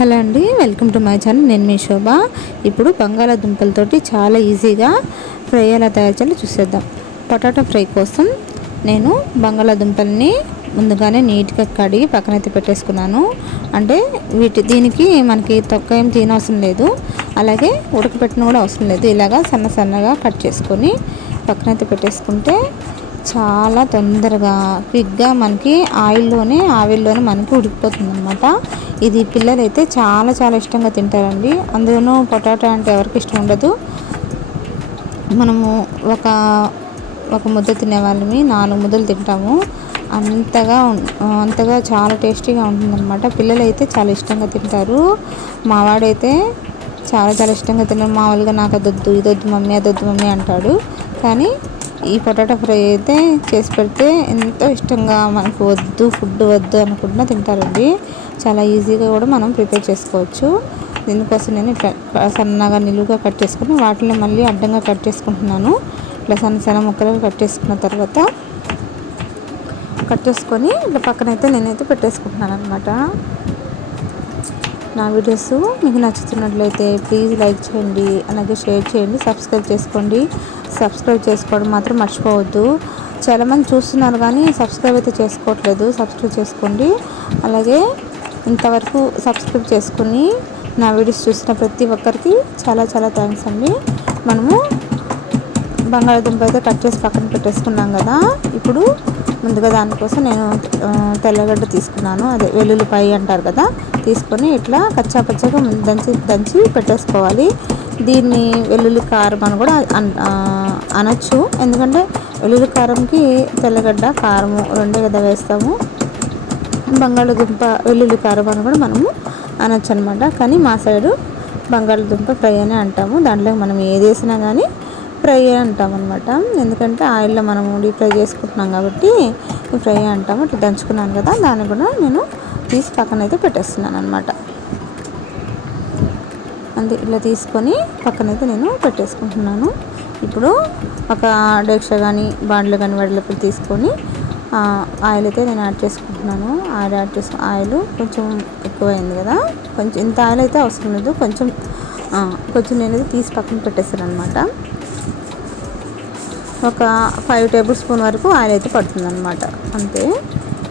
Hello అండి, welcome to my channel. నేను మీ శోభ. ఇప్పుడు బంగాళాదుంపలతోటి చాలా ఈజీగా ఫ్రై ఎలా తయారు చేయాలో చూసేద్దాం. పొటాటో ఫ్రై కోసం నేను బంగాళాదుంపల్ని ముందుగానే నీట్గా కడిగి పక్కనైతే పెట్టేసుకున్నాను. అంటే దీనికి మనకి తొక్క ఏం తినవసరం లేదు, అలాగే ఉడకపెట్టిన కూడా అవసరం లేదు. ఇలాగా సన్నగా కట్ చేసుకొని పక్కనైతే పెట్టేసుకుంటే చాలా తొందరగా క్విక్గా మనకి ఆవిల్లోనే మనకి ఉడికిపోతుంది అనమాట. ఇది పిల్లలు అయితే చాలా ఇష్టంగా తింటారండి. అందులోనూ పొటాటో అంటే ఎవరికి ఇష్టం ఉండదు. మనము ఒక ముద్ద తినే వాళ్ళని 4 ముద్దలు తింటాము. అంతగా చాలా టేస్టీగా ఉంటుందన్నమాట. పిల్లలు అయితే చాలా ఇష్టంగా తింటారు. మావాడైతే చాలా ఇష్టంగా తిన్నాడు. మామూలుగా నాకు అదొద్దు, ఇదొద్దు మమ్మీ, అదొద్దు మమ్మీ అంటాడు. కానీ ఈ పొటాటో ఫ్రై అయితే చేసి పెడితే ఎంతో ఇష్టంగా మనకు ఫుడ్ వద్దు అనుకుంటున్నా తింటారండి. చాలా ఈజీగా కూడా మనం ప్రిపేర్ చేసుకోవచ్చు. దీనికోసం నేను ఇట్లా సన్నగా నిలువుగా కట్ చేసుకుని వాటిని మళ్ళీ అడ్డంగా కట్ చేసుకుంటున్నాను. ఇట్లా సన్న ముక్కలుగా కట్ చేసుకున్న తర్వాత కట్ చేసుకొని ఇట్లా పక్కనైతే నేనైతే పెట్టేసుకుంటున్నాను అనమాట. నా వీడియోస్ మీకు నచ్చుతున్నట్లయితే ప్లీజ్ లైక్ చేయండి, అలాగే షేర్ చేయండి, సబ్స్క్రైబ్ చేసుకోండి. సబ్స్క్రైబ్ చేసుకోవడం మాత్రం మర్చిపోవద్దు. చాలామంది చూస్తున్నారు కానీ సబ్స్క్రైబ్ అయితే చేసుకోవట్లేదు. సబ్స్క్రైబ్ చేసుకోండి. అలాగే ఇంతవరకు సబ్స్క్రైబ్ చేసుకుని నా వీడియోస్ చూసిన ప్రతి ఒక్కరికి చాలా థ్యాంక్స్ అండి. మనము బంగాళాదుంప అయితే కట్ చేసి పక్కన పెట్టేసుకున్నాం కదా. ఇప్పుడు ముందుగా దానికోసం నేను తెల్లగడ్డ తీసుకున్నాను, అదే వెల్లుల్లిపాయ అంటారు కదా, తీసుకొని ఇట్లా కచ్చాపచ్చాగా దంచి పెట్టేసుకోవాలి. దీన్ని వెల్లుల్లి కారం అని కూడా అనొచ్చు. ఎందుకంటే వెల్లుల్లి కారంకి తెల్లగడ్డ కారము రెండే కదా వేస్తాము. బంగాళాదుంప వెల్లుల్లి కారం అని కూడా మనము అనొచ్చు అనమాట. కానీ మా సైడు బంగాళాదుంప ఫ్రై అని అంటాము. దాంట్లో మనం ఏది వేసినా కానీ ఫ్రై అంటాం అనమాట. ఎందుకంటే ఆయిల్లో మనము డీప్ ఫ్రై చేసుకుంటున్నాం కాబట్టి ఫ్రై అంటాము. ఇట్లా దంచుకున్నాను కదా, దాన్ని కూడా నేను తీసి పక్కనైతే పెట్టేస్తున్నాను అనమాట. అంతే, ఇట్లా తీసుకొని పక్కనైతే నేను పెట్టేసుకుంటున్నాను. ఇప్పుడు ఒక డేక్ష కానీ బాండ్లు కానీ వడలప్పుడు తీసుకొని ఆయిల్ అయితే నేను యాడ్ చేసుకుంటున్నాను. ఆయిల్ కొంచెం ఎక్కువైంది కదా, కొంచెం ఇంత ఆయిల్ అయితే అవసరం లేదు, కొంచెం నేనైతే తీసి పక్కన పెట్టేస్తాను అనమాట. ఒక 5 టేబుల్ స్పూన్ వరకు ఆయిల్ అయితే పడుతుంది అనమాట. అంతే,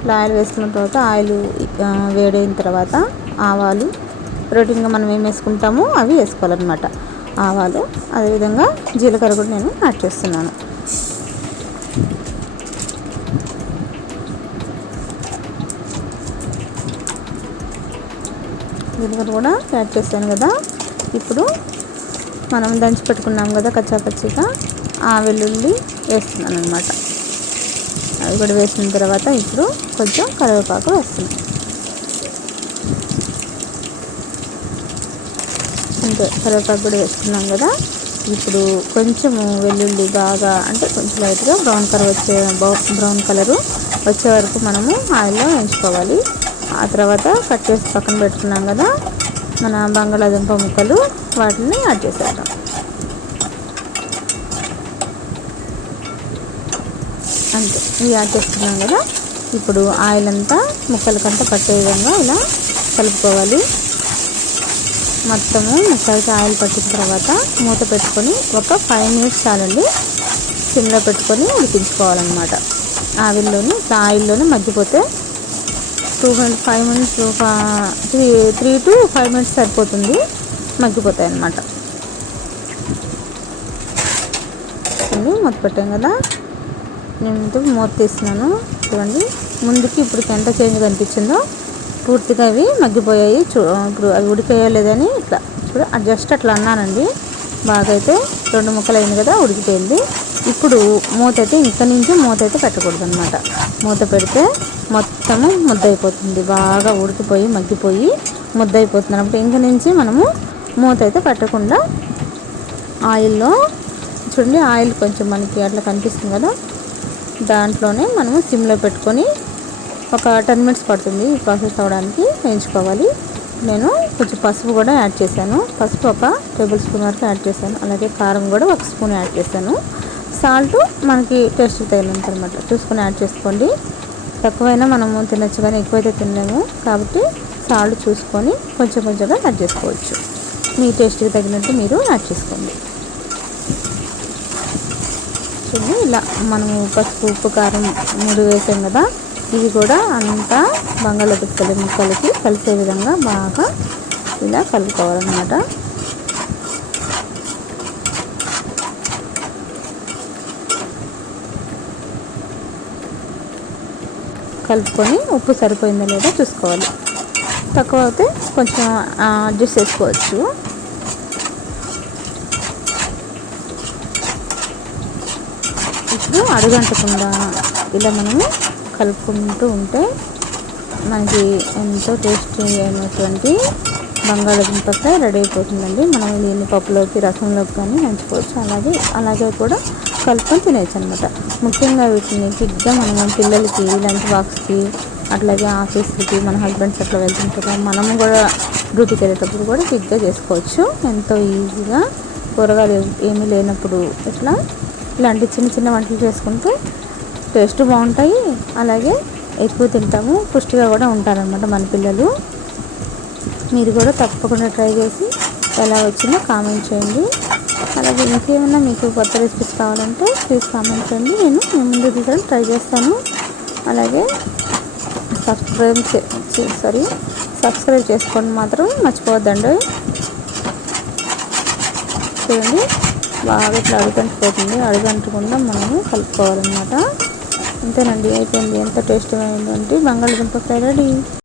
ఇలా ఆయిల్ వేసుకున్న తర్వాత ఆయిల్ వేడైన తర్వాత ఆవాలు రొటీన్గా మనం ఏం వేసుకుంటామో అవి వేసుకోవాలన్నమాట. ఆవాలు, అదేవిధంగా జీలకర్ర కూడా నేను యాడ్ చేస్తున్నాను. జీలకర్ర కూడా యాడ్ చేస్తాను కదా. ఇప్పుడు మనం దంచి పెట్టుకున్నాం కదా కచ్చాపచ్చిగా, ఆ వెల్లుల్లి వేస్తున్నాను అనమాట. అవి కూడా వేసిన తర్వాత ఇప్పుడు కొంచెం కరివేపాకు వేస్తున్నాను. అంతే, కరివేపాకు కూడా వేసుకున్నాం కదా. ఇప్పుడు కొంచెము వెల్లుల్లి బాగా అంటే కొంచెం లైట్గా బ్రౌన్ కలరు వచ్చే వరకు మనము ఆయిల్లో వేయించుకోవాలి. ఆ తర్వాత కట్ చేసి పక్కన పెట్టుకున్నాం కదా మన బంగాళాదుంప ముక్కలు, వాటిని యాడ్ చేసేద్దాం. అంతే, ఇవి యాడ్ చేసుకున్నాం కదా. ఇప్పుడు ఆయిల్ అంతా ముక్కలకంతా పట్టే విధంగా ఇలా కలుపుకోవాలి. మొత్తము ముక్కలకి ఆయిల్ పట్టిన తర్వాత మూత పెట్టుకొని ఒక 5 మినిట్స్ చాలండి సిమ్లో పెట్టుకొని ఉడికించుకోవాలన్నమాట. ఆయిల్లోనే మగ్గిపోతే 5 మినిట్స్ 3 to 5 మినిట్స్ సరిపోతుంది, మగ్గిపోతాయి అన్నమాట. మూత పెట్టాం కదా, నేను మూత తీస్తున్నాను. చూడండి, ముందుకి ఇప్పటికి ఎంత చేంజ్ కనిపించిందో, పూర్తిగా అవి మగ్గిపోయాయి. ఇప్పుడు అవి ఉడికేయలేదని ఇట్లా జస్ట్ అట్లా అన్నానండి. బాగా అయితే 2 ముక్కలు అయింది కదా, ఉడికిపోయింది. ఇప్పుడు మూత అయితే మూత అయితే పెట్టకూడదు అనమాట. మూత పెడితే మొత్తము ముద్ద అయిపోతుంది, బాగా ఉడికిపోయి మగ్గిపోయి ముద్ద అయిపోతుంది అన్నప్పుడు. ఇంక నుంచి మనము మూత అయితే పెట్టకుండా ఆయిల్లో, చూడండి ఆయిల్ కొంచెం మనకి అట్లా కనిపిస్తుంది కదా, దాంట్లోనే మనము సిమ్లో పెట్టుకొని ఒక 10 మినిట్స్ పడుతుంది ఈ ప్రాసెస్ అవ్వడానికి, వేయించుకోవాలి. నేను కొంచెం పసుపు కూడా యాడ్ చేశాను. పసుపు ఒక టేబుల్ స్పూన్ వరకు యాడ్ చేశాను. అలాగే కారం కూడా 1 స్పూన్ యాడ్ చేశాను. సాల్ట్ మనకి టేస్ట్ తగినంత అనమాట చూసుకొని యాడ్ చేసుకోండి. తక్కువైనా మనము తినచ్చు కానీ ఎక్కువైతే తినలేము కాబట్టి సాల్ట్ చూసుకొని కొంచెం కొంచెంగా యాడ్ చేసుకోవచ్చు. మీ టేస్ట్కి తగినట్టు మీరు యాడ్ చేసుకోండి. చూడండి, ఇలా మనము పసుపు, ఉప్పు, కారం 3 వేసాం కదా, ఇవి కూడా అంతా బంగాళాదుంపల ముక్కలకి కలిసే విధంగా బాగా ఇలా కలుపుకోవాలన్నమాట. కలుపుకొని ఉప్పు సరిపోయిందో లేదో చూసుకోవాలి. తక్కువ అయితే కొంచెం అడ్జస్ట్ చేసుకోవచ్చు. ఇప్పుడు అడుగంటకుండా ఇలా మనము కలుపుకుంటూ ఉంటే మనకి ఎంతో టేస్టీ అయినటువంటి బంగాళాదుంప ఫ్రై రెడీ అయిపోతుందండి. మనం దీన్ని పప్పులోకి, రసంలోకి కానీ నంచుకోవచ్చు. అలాగే కూడా కలుపుకొని తినేయచ్చు అనమాట. ముఖ్యంగా వీటిని క్విక్గా మనం పిల్లలకి లంచ్ బాక్స్కి, అట్లాగే ఆఫీస్కి, మన హస్బెండ్స్ అట్లా వెళ్తుంటారు, మనము కూడా డ్యూటీకి వెళ్ళేటప్పుడు కూడా క్విక్గా చేసుకోవచ్చు. ఎంతో ఈజీగా కూరగాయలు ఏమీ లేనప్పుడు ఇలాంటి చిన్న చిన్న వంటలు చేసుకుంటే టేస్ట్ బాగుంటాయి. అలాగే ఎక్కువ తింటాము, పుష్టిగా కూడా ఉంటారనమాట మన పిల్లలు. మీరు కూడా తప్పకుండా ట్రై చేసి ఎలా వచ్చిందో కామెంట్ చేయండి. అలాగే ఇంకేమైనా మీకు కొత్త రెసిపీస్ కావాలంటే ప్లీజ్ కామెంట్ చేయండి. నేను మీ ముందు తీసుకోవడం ట్రై చేస్తాను. అలాగే సబ్స్క్రైబ్ చేసుకోండి మాత్రం మర్చిపోవద్దండి. చూడండి, బాగా ఇట్లా అడుగంటిపోతుంది. అడుగంటకుండా మనము కలుపుకోవాలన్నమాట. అంతేనండి, అయిపోయింది. ఎంత టేస్టీ అయినటువంటి బంగాళాదుంప ఫ్రై రెడీ.